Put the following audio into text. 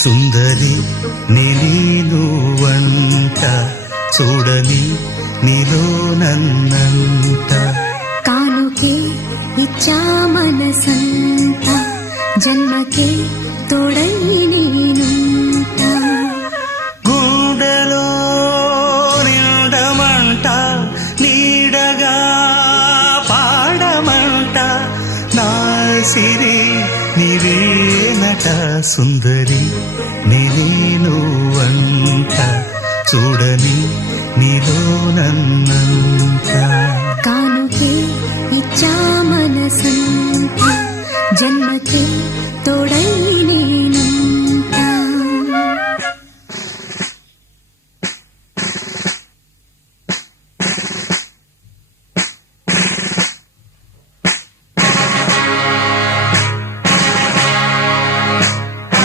సుందరి నీనువంట చూడని నీలో నన్నంట కానుకే ఇచ్చా మనసంత జన్మకే తోడై నేనుంట గుండెలో నిండమంట నీడగా పాడమంట నా సిరి నీవేనట సుందరి నీనువంట చూడని నీలో నన్నంత కానుకే ఇచ్చా మనసంత జన్మకే తోడై